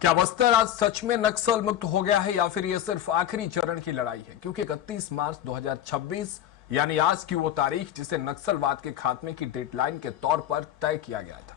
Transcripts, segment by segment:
क्या बस्तर आज सच में नक्सल मुक्त हो गया है या फिर यह सिर्फ आखिरी चरण की लड़ाई है? क्योंकि 31 मार्च 2026 यानी आज की वो तारीख जिसे नक्सलवाद के खात्मे की डेडलाइन के तौर पर तय किया गया था,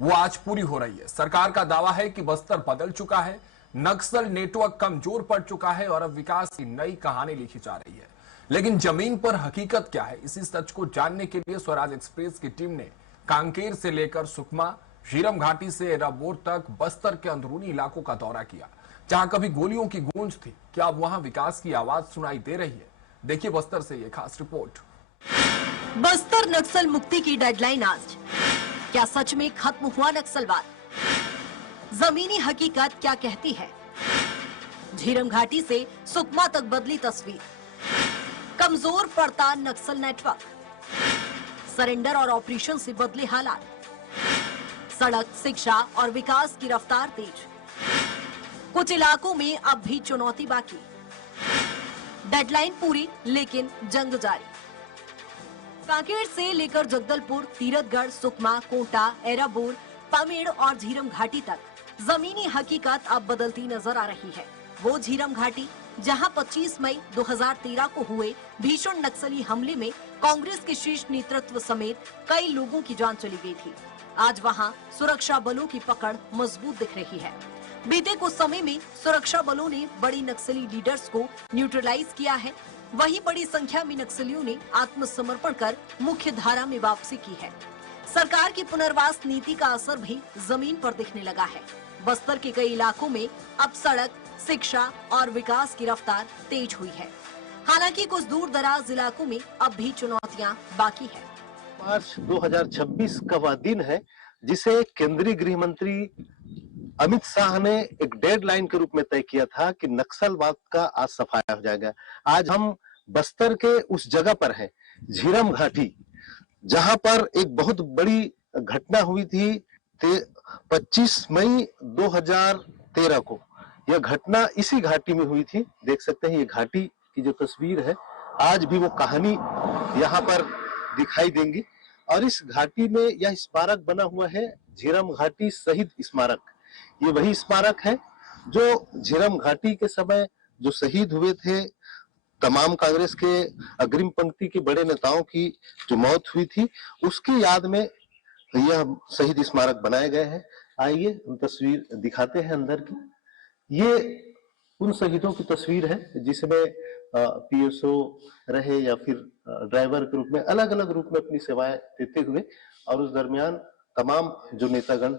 वो आज पूरी हो रही है। सरकार का दावा है कि बस्तर बदल चुका है, नक्सल नेटवर्क कमजोर पड़ चुका है और अब विकास की नई कहानी लिखी जा रही है। लेकिन जमीन पर हकीकत क्या है, इसी सच को जानने के लिए स्वराज एक्सप्रेस की टीम ने कांकेर से लेकर सुकमा, झीरम घाटी से एराबोर तक बस्तर के अंदरूनी इलाकों का दौरा किया, जहां कभी गोलियों की गूंज थी। क्या अब वहां विकास की आवाज सुनाई दे रही है? देखिए बस्तर से ये खास रिपोर्ट। बस्तर नक्सल मुक्ति की डेडलाइन आज। क्या सच में खत्म हुआ नक्सलवाद? जमीनी हकीकत क्या कहती है? झीरम घाटी से सुकमा तक बदली तस्वीर। कमजोर पड़ता नक्सल नेटवर्क, सरेंडर और ऑपरेशन से बदले हालात। सड़क, शिक्षा और विकास की रफ्तार तेज। कुछ इलाकों में अब भी चुनौती बाकी। डेडलाइन पूरी लेकिन जंग जारी। कांकेर से लेकर जगदलपुर, तीरथगढ़, सुकमा, कोटा, एराबोर, पामेड़ और झीरम घाटी तक जमीनी हकीकत अब बदलती नजर आ रही है। वो झीरम घाटी जहां 25 मई 2013 को हुए भीषण नक्सली हमले में कांग्रेस के शीर्ष नेतृत्व समेत कई लोगों की जान चली गई थी, आज वहां सुरक्षा बलों की पकड़ मजबूत दिख रही है। बीते कुछ समय में सुरक्षा बलों ने बड़ी नक्सली लीडर्स को न्यूट्रलाइज किया है। वहीं बड़ी संख्या में नक्सलियों ने आत्मसमर्पण कर मुख्य धारा में वापसी की है। सरकार की पुनर्वास नीति का असर भी जमीन पर दिखने लगा है। बस्तर के कई इलाकों में अब सड़क, शिक्षा और विकास की रफ्तार तेज हुई है। हालांकि कुछ दूर दराज इलाकों में अब भी चुनौतियां बाकी है। मार्च 2026 का वह दिन है जिसे केंद्रीय गृह मंत्री अमित शाह ने एक डेडलाइन के रूप में तय किया था कि नक्सलवाद का आज सफाया हो जाएगा। आज हम बस्तर के उस जगह पर हैं, झीरम घाटी, जहां पर एक बहुत बड़ी घटना हुई थी 25 मई 2013 को। यह घटना इसी घाटी में हुई थी। देख सकते हैं ये घाटी की जो तस्वीर है, आज भी वो कहानी यहाँ पर दिखाई देंगी। और इस घाटी में यह स्मारक बना हुआ है, झीरम घाटी शहीद स्मारक। ये वही स्मारक है जो झीरम घाटी के समय जो शहीद हुए थे, तमाम कांग्रेस के अग्रिम पंक्ति के बड़े नेताओं की जो मौत हुई थी, उसकी याद में यह शहीद स्मारक बनाए गए हैं। आइए हम तस्वीर दिखाते हैं अंदर की। ये उन शहीदों की तस्वीर है जिसमें पीएसओ रहे या फिर ड्राइवर के रूप में अलग अलग रूप में अपनी सेवाएं देते हुए, और उस दरमियान तमाम जो नेतागण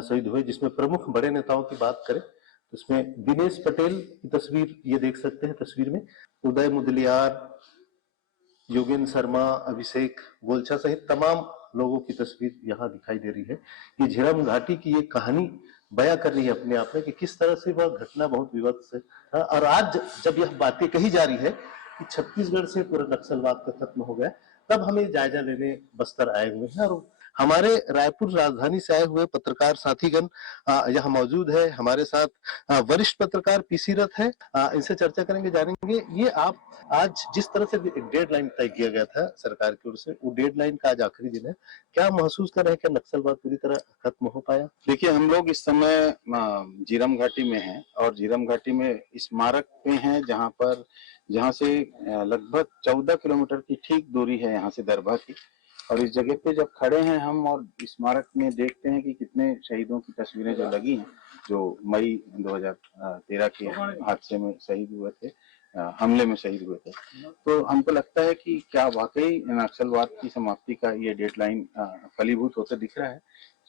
शहीद हुए, जिसमें प्रमुख बड़े नेताओं की बात करें तो उसमें दिनेश पटेल की तस्वीर ये देख सकते हैं। तस्वीर में उदय मुदलियार, योगेंद्र शर्मा, अभिषेक गोलछा सहित तमाम लोगों की तस्वीर यहाँ दिखाई दे रही है। ये झीरम घाटी की ये कहानी बयां कर रही है अपने आप में कि किस तरह से वह घटना बहुत विवश है। और आज जब यह बातें कही जा रही है कि छत्तीसगढ़ से पूरा नक्सलवाद का खत्म हो गया, तब हमें जायजा लेने बस्तर आए हुए हैं। और हमारे रायपुर राजधानी से आए हुए पत्रकार साथीगण यहाँ मौजूद है। हमारे साथ वरिष्ठ पत्रकार पीसी रथ है, इनसे चर्चा करेंगे, जानेंगे ये आप आज जिस तरह से डेडलाइन तय किया गया था सरकार की ओर से, वो डेडलाइन का आज आखिरी दिन है। क्या महसूस कर रहे हैं कि नक्सलवाद पूरी तरह खत्म हो पाया? देखिए, हम लोग इस समय झीरम घाटी में हैं और झीरम घाटी में स्मारक पे हैं, जहाँ से लगभग 14 किलोमीटर की ठीक दूरी है यहाँ से दरभा की। और इस जगह पे जब खड़े हैं हम और स्मारक में देखते हैं कि कितने शहीदों की तस्वीरें जो लगी हैं, जो मई 2013 के हादसे में शहीद हुए थे, हमले में शहीद हुए थे, तो हमको लगता है कि क्या वाकई नक्सलवाद की समाप्ति का ये डेडलाइन फलीभूत होते दिख रहा है।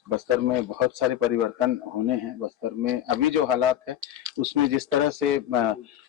बस्तर में बहुत सारे परिवर्तन होने हैं। बस्तर में अभी जो हालात है उसमें जिस तरह से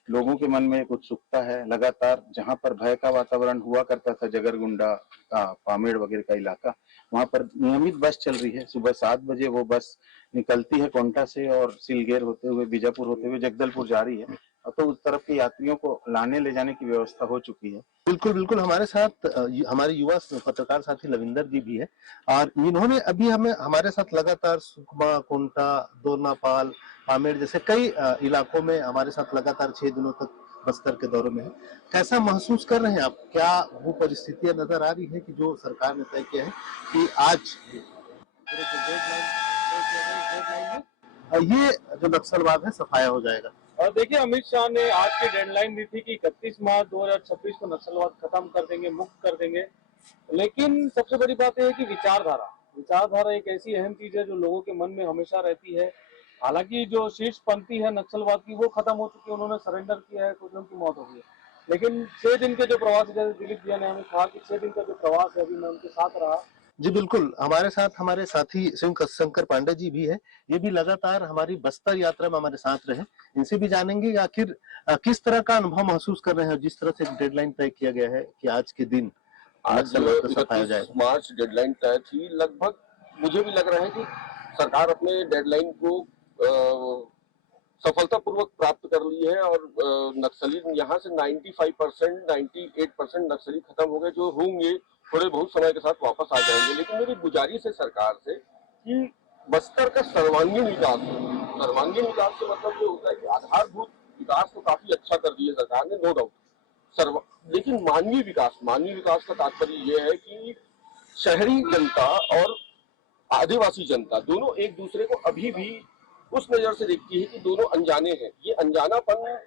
लोगों के मन में एक उत्सुकता है, लगातार जहां पर भय का वातावरण हुआ करता था, जगरगुंडा, पामेड़ वगैरह का इलाका, वहां पर नियमित बस चल रही है। सुबह 7 बजे वो बस निकलती है कोंटा से और सिलगेर होते हुए, बीजापुर होते हुए जगदलपुर जा रही है। अब तो उस तरफ के यात्रियों को लाने ले जाने की व्यवस्था हो चुकी है। बिल्कुल बिल्कुल, हमारे साथ हमारे युवा पत्रकार साथी लविंदर जी भी है, और इन्होंने अभी हमें हमारे साथ लगातार सुकमा, कोंटा, दोरनापाल, पामेड़ जैसे कई इलाकों में हमारे साथ लगातार 6 दिनों तक बस्तर के दौरे में है। कैसा महसूस कर रहे हैं आप? क्या वो परिस्थितियां नजर आ रही है कि जो सरकार ने तय किया है कि आज ये जो नक्सलवाद है सफाया हो जाएगा। और देखिए, अमित शाह ने आज की डेडलाइन दी थी कि 31 मार्च 2026 को नक्सलवाद खत्म कर देंगे, मुक्त कर देंगे। लेकिन सबसे बड़ी बात यह है कि विचारधारा एक ऐसी अहम चीज है जो लोगों के मन में हमेशा रहती है। हालांकि जो शीर्ष पंक्ति है नक्सलवाद की वो खत्म हो चुकी है, उन्होंने सरेंडर किया है, कुछ उनकी मौत हो गई है। लेकिन 6 दिन के जो प्रवास, जैसे दिलीप जी ने हमें कहा कि 6 दिन का जो प्रवास है, अभी मैं उनके साथ रहा। जी बिल्कुल, हमारे साथ हमारे साथी शंकर पांडे जी भी है। ये भी लगातार हमारी बस्तर यात्रा में हमारे साथ रहे। इनसे भी जानेंगे आखिर किस तरह का अनुभव महसूस कर रहे हैं जिस तरह से डेडलाइन तय किया गया है कि आज के दिन आज 31 मार्च डेडलाइन तय थी। लगभग मुझे भी लग रहा है कि सरकार अपने डेडलाइन को सफलतापूर्वक प्राप्त कर ली है और नक्सली यहाँ से 95% 98% नक्सली खत्म हो गए। जो होंगे थोड़े बहुत समय के साथ वापस आ जाएंगे। लेकिन मेरी गुजारिश है सरकार से कि बस्तर का सर्वांगीण विकास हो। सर्वांगीण विकास से मतलब ये होता है कि आधारभूत विकास तो काफी अच्छा कर दिया सरकार ने, नो डाउट, लेकिन मानवीय विकास का तात्पर्य ये है कि शहरी जनता और आदिवासी जनता दोनों एक दूसरे को अभी भी उस नजर से देखती है कि दोनों अनजाने हैं। ये अनजानापन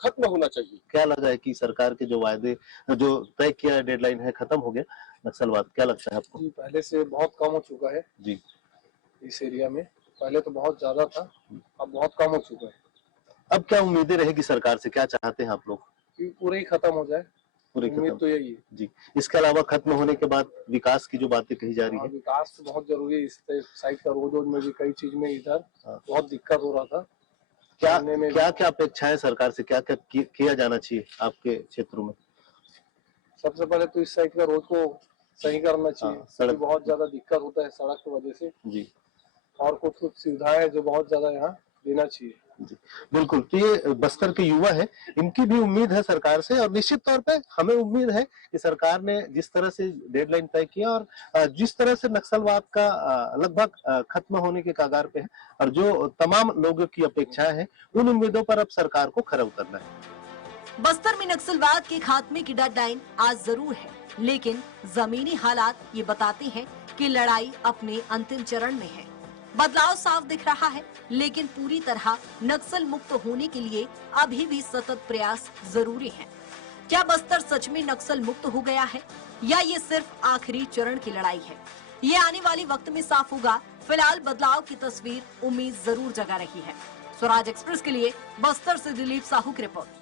खत्म होना चाहिए। क्या लगा है कि सरकार के जो वायदे जो तय किया डेडलाइन है खत्म हो गया नक्सलवाद, क्या लगता है आपको? जी, पहले से बहुत कम हो चुका है जी, इस एरिया में। पहले तो बहुत ज्यादा था, अब बहुत कम हो चुका है। अब क्या उम्मीदें रहेगी सरकार से, क्या चाहते हैं आप लोग? कि पूरे ही खत्म हो जाए, पूरे उम्मीद तो यही है। जी, इसके अलावा खत्म होने के बाद विकास की जो बातें कही जा रही है, विकास तो बहुत जरूरी है। इस साइड का रोड में भी कई चीज में इधर बहुत दिक्कत हो रहा था। क्या अपेक्षाएं सरकार से, क्या किया जाना चाहिए आपके क्षेत्रों में? सबसे पहले तो इस साइड का रोड को सही करना चाहिए। सड़क बहुत ज्यादा दिक्कत होता है सड़क की वजह से जी, और कुछ सुविधाएं जो बहुत ज्यादा यहाँ देना चाहिए। जी बिल्कुल। तो ये बस्तर के युवा है, इनकी भी उम्मीद है सरकार से और निश्चित तौर पे हमें उम्मीद है कि सरकार ने जिस तरह से डेडलाइन तय किया और जिस तरह से नक्सलवाद का लगभग खत्म होने के कगार पे है और जो तमाम लोगों की अपेक्षाएं हैं, उन उम्मीदों पर अब सरकार को खरा उतरना है। बस्तर में नक्सलवाद के खात्मे की डेडलाइन आज जरूर है, लेकिन जमीनी हालात ये बताते हैं कि लड़ाई अपने अंतिम चरण में है। बदलाव साफ दिख रहा है, लेकिन पूरी तरह नक्सल मुक्त होने के लिए अभी भी सतत प्रयास जरूरी है। क्या बस्तर सच में नक्सल मुक्त हो गया है या ये सिर्फ आखिरी चरण की लड़ाई है? ये आने वाले वक्त में साफ होगा। फिलहाल बदलाव की तस्वीर उम्मीद जरूर जगा रही है। स्वराज एक्सप्रेस के लिए बस्तर से दिलीप साहू की रिपोर्ट।